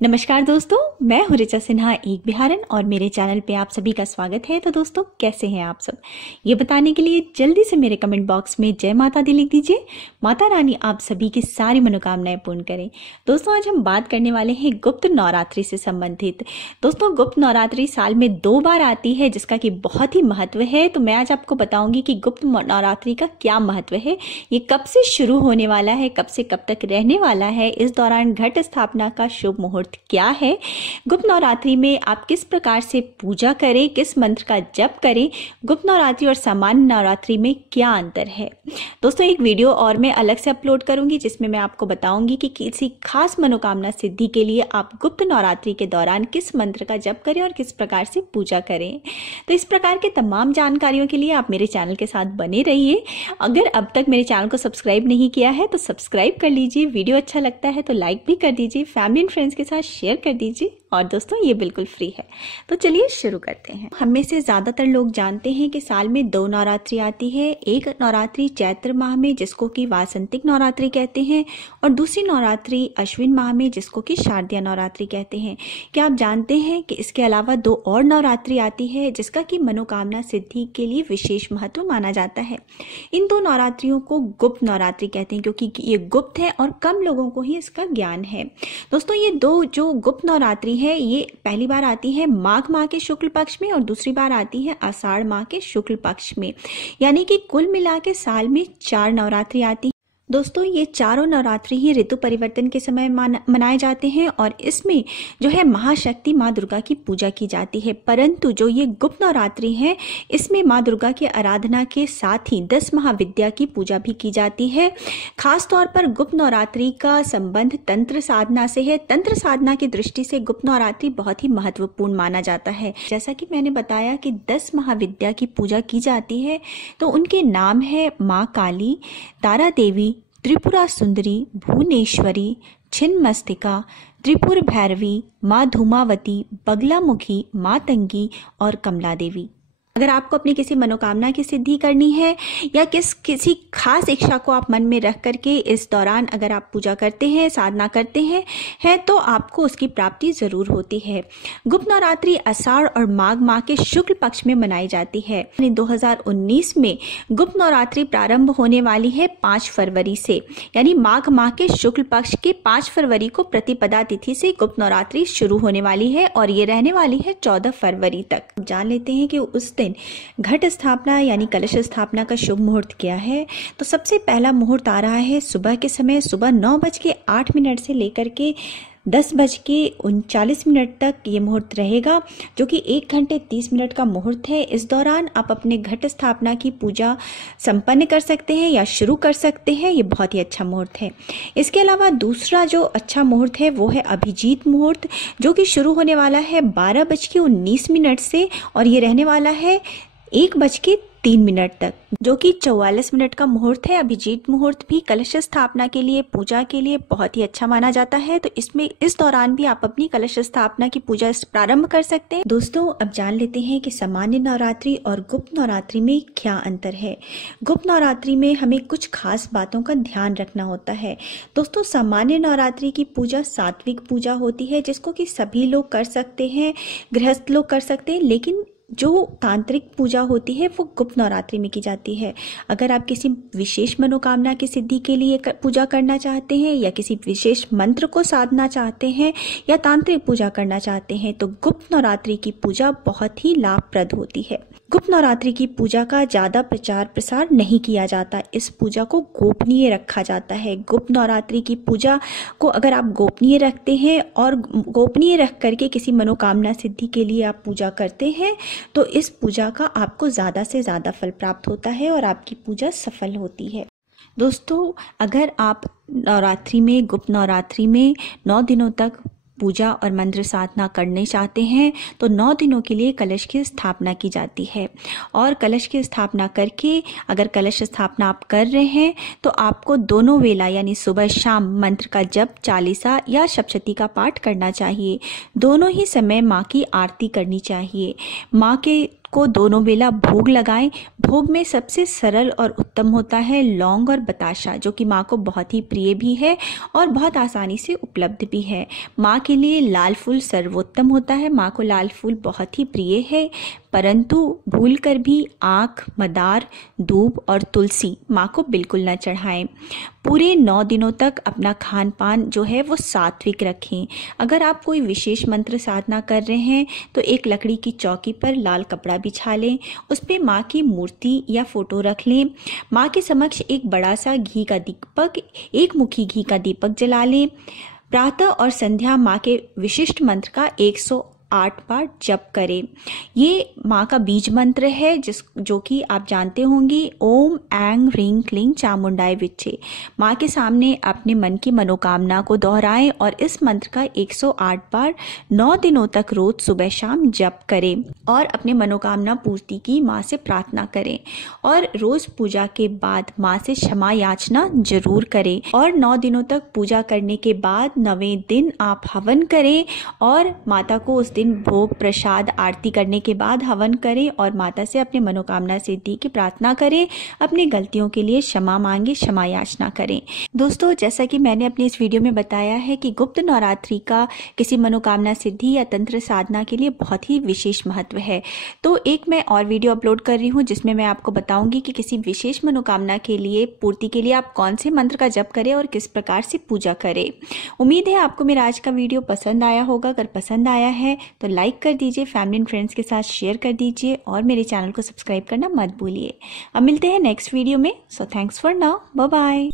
नमस्कार दोस्तों, मैं हूं ऋचा सिन्हा एक बिहारन और मेरे चैनल पे आप सभी का स्वागत है। तो दोस्तों, कैसे हैं आप सब? ये बताने के लिए जल्दी से मेरे कमेंट बॉक्स में जय माता दी लिख दीजिए। माता रानी आप सभी की सारी मनोकामनाएं पूर्ण करें। दोस्तों, आज हम बात करने वाले हैं गुप्त नवरात्रि से संबंधित। दोस्तों, गुप्त नवरात्रि साल में 2 बार आती है, जिसका कि बहुत ही महत्व है। तो मैं आज आपको बताऊंगी कि गुप्त नवरात्रि का क्या महत्व है, ये कब से शुरू होने वाला है, कब से कब तक रहने वाला है, इस दौरान घट स्थापना का शुभ मुहूर्त क्या है, गुप्त नवरात्रि में आप किस प्रकार से पूजा करें, किस मंत्र का जप करें, गुप्त नवरात्रि और सामान्य नवरात्रि में क्या अंतर है। दोस्तों, एक वीडियो और मैं अलग से अपलोड करूंगी जिसमें मैं आपको बताऊंगी कि किसी खास मनोकामना सिद्धि के लिए आप गुप्त नवरात्रि के दौरान किस मंत्र का जप करें और किस प्रकार से पूजा करें। तो इस प्रकार के तमाम जानकारियों के लिए आप मेरे चैनल के साथ बने रहिए। अगर अब तक मेरे चैनल को सब्सक्राइब नहीं किया है तो सब्सक्राइब कर लीजिए, वीडियो अच्छा लगता है तो लाइक भी कर दीजिए, फैमिली एंड फ्रेंड्स के साथ शेयर कर दीजिए और दोस्तों ये बिल्कुल फ्री है। तो चलिए शुरू करते हैं। हम में से ज्यादातर लोग जानते हैं कि साल में 2 नवरात्रि आती है। एक नवरात्रि चैत्र माह में जिसको कि वासंतिक नवरात्रि कहते हैं और दूसरी नवरात्रि अश्विन माह में जिसको कि शारदीय नवरात्रि कहते हैं। क्या आप जानते हैं कि इसके अलावा 2 और नवरात्रि आती है जिसका कि मनोकामना सिद्धि के लिए विशेष महत्व माना जाता है। इन 2 नवरात्रियों को गुप्त नवरात्रि कहते हैं क्योंकि ये गुप्त है और कम लोगों को ही इसका ज्ञान है। दोस्तों, ये 2 जो गुप्त नवरात्रि है ये पहली बार आती है माघ माह के शुक्ल पक्ष में और दूसरी बार आती है आषाढ़ माह के शुक्ल पक्ष में, यानी कि कुल मिला के साल में 4 नवरात्रि आती है। दोस्तों, ये चारों नवरात्रि ही ऋतु परिवर्तन के समय मनाए जाते हैं और इसमें जो है महाशक्ति माँ दुर्गा की पूजा की जाती है। परंतु जो ये गुप्त नवरात्रि है इसमें माँ दुर्गा की आराधना के साथ ही 10 महाविद्या की पूजा भी की जाती है। खास तौर पर गुप्त नवरात्रि का संबंध तंत्र साधना से है। तंत्र साधना की दृष्टि से गुप्त नवरात्रि बहुत ही महत्वपूर्ण माना जाता है। जैसा कि मैंने बताया कि 10 महाविद्या की पूजा की जाती है, तो उनके नाम है माँ काली, तारा देवी, त्रिपुरा सुंदरी, भुवनेश्वरी, छिन्नमस्तिका, त्रिपुर भैरवी, माँ धूमावती, बगलामुखी, माँ तंगी और कमला देवी। अगर आपको अपनी किसी मनोकामना की सिद्धि करनी है या किसी खास इच्छा को आप मन में रख करके इस दौरान अगर आप पूजा करते हैं, साधना करते हैं तो आपको उसकी प्राप्ति जरूर होती है। गुप्त नवरात्रि आषाढ़ और माघ माह के शुक्ल पक्ष में मनाई जाती है। 2019 में गुप्त नवरात्रि प्रारंभ होने वाली है 5 फरवरी से, यानी माघ माह के शुक्ल पक्ष के 5 फरवरी को प्रतिपदा तिथि से गुप्त नवरात्रि शुरू होने वाली है और ये रहने वाली है 14 फरवरी तक। जान लेते हैं कि उस घट स्थापना यानी कलश स्थापना का शुभ मुहूर्त क्या है। तो सबसे पहला मुहूर्त आ रहा है सुबह के समय, सुबह 9:08 से लेकर के 10:39 तक ये मुहूर्त रहेगा, जो कि 1 घंटे 30 मिनट का मुहूर्त है। इस दौरान आप अपने घट स्थापना की पूजा संपन्न कर सकते हैं या शुरू कर सकते हैं। ये बहुत ही अच्छा मुहूर्त है। इसके अलावा दूसरा जो अच्छा मुहूर्त है वो है अभिजीत मुहूर्त, जो कि शुरू होने वाला है 12:19 से और ये रहने वाला है 1:03 तक, जो कि 44 मिनट का मुहूर्त है। अभिजीत मुहूर्त भी कलश स्थापना के लिए, पूजा के लिए बहुत ही अच्छा माना जाता है। तो इस दौरान भी आप अपनी कलश स्थापना की पूजा प्रारंभ कर सकते हैं। दोस्तों, अब जान लेते हैं कि सामान्य नवरात्रि और गुप्त नवरात्रि में क्या अंतर है। गुप्त नवरात्रि में हमें कुछ खास बातों का ध्यान रखना होता है। दोस्तों, सामान्य नवरात्रि की पूजा सात्विक पूजा होती है जिसको कि सभी लोग कर सकते हैं, गृहस्थ लोग कर सकते हैं, लेकिन जो तांत्रिक पूजा होती है वो गुप्त नवरात्रि में की जाती है। अगर आप किसी विशेष मनोकामना की सिद्धि के लिए पूजा करना चाहते हैं या किसी विशेष मंत्र को साधना चाहते हैं या तांत्रिक पूजा करना चाहते हैं तो गुप्त नवरात्रि की पूजा बहुत ही लाभप्रद होती है। गुप्त नवरात्रि की पूजा का ज्यादा प्रचार प्रसार नहीं किया जाता। इस पूजा को गोपनीय रखा जाता है। गुप्त नवरात्रि की पूजा को अगर आप गोपनीय रखते हैं और गोपनीय रख करके किसी मनोकामना सिद्धि के लिए आप पूजा करते हैं तो इस पूजा का आपको ज्यादा से ज्यादा फल प्राप्त होता है और आपकी पूजा सफल होती है। दोस्तों, अगर आप नवरात्रि में, गुप्त नवरात्रि में 9 दिनों तक पूजा और मंत्र साधना करने चाहते हैं तो 9 दिनों के लिए कलश की स्थापना की जाती है और कलश की स्थापना करके अगर कलश स्थापना आप कर रहे हैं तो आपको दोनों वेला यानी सुबह शाम मंत्र का जप, चालीसा या सप्तशती का पाठ करना चाहिए। दोनों ही समय माँ की आरती करनी चाहिए। माँ के को दोनों बेला भोग लगाएं। भोग में सबसे सरल और उत्तम होता है लौंग और बताशा, जो कि माँ को बहुत ही प्रिय भी है और बहुत आसानी से उपलब्ध भी है। माँ के लिए लाल फूल सर्वोत्तम होता है। माँ को लाल फूल बहुत ही प्रिय है, परंतु भूलकर भी आँख, मदार, दूब और तुलसी माँ को बिल्कुल न चढ़ाएं। पूरे 9 दिनों तक अपना खान पान जो है वो सात्विक रखें। अगर आप कोई विशेष मंत्र साधना कर रहे हैं तो एक लकड़ी की चौकी पर लाल कपड़ा बिछा लें, उस पर माँ की मूर्ति या फोटो रख लें। माँ के समक्ष एक बड़ा सा घी का दीपक, एक मुखी घी का दीपक जला लें। प्रातः और संध्या माँ के विशिष्ट मंत्र का 108 बार जप करें। ये माँ का बीज मंत्र है जो कि आप जानते होंगे, ओम ऐं ह्रीं क्लीं चामुंडाय विच्चे। माँ के सामने अपने मन की मनोकामना को दोहराएं और इस मंत्र का 108 बार 9 दिनों तक रोज सुबह शाम जप करें और अपने मनोकामना पूर्ति की माँ से प्रार्थना करें। और रोज पूजा के बाद माँ से क्षमा याचना जरूर करें। और 9 दिनों तक पूजा करने के बाद 9वें दिन आप हवन करें और माता को उस दिन भोग प्रसाद आरती करने के बाद हवन करें और माता से अपने मनोकामना सिद्धि की प्रार्थना करें। अपनी गलतियों के लिए क्षमा मांगे, क्षमा याचना करें। दोस्तों, जैसा कि मैंने अपनी इस वीडियो में बताया है कि गुप्त नवरात्रि का किसी मनोकामना सिद्धि या तंत्र साधना के लिए बहुत ही विशेष महत्व है। तो एक मैं और वीडियो अपलोड कर रही हूँ जिसमें मैं आपको बताऊंगी कि किसी विशेष मनोकामना के लिए पूर्ति के लिए आप कौन से मंत्र का जप करें और किस प्रकार से पूजा करें। उम्मीद है आपको मेरा आज का वीडियो पसंद आया होगा। अगर पसंद आया है तो लाइक कर दीजिए, फैमिली एंड फ्रेंड्स के साथ शेयर कर दीजिए और मेरे चैनल को सब्सक्राइब करना मत भूलिए। अब मिलते हैं नेक्स्ट वीडियो में। So thanks for now, bye bye.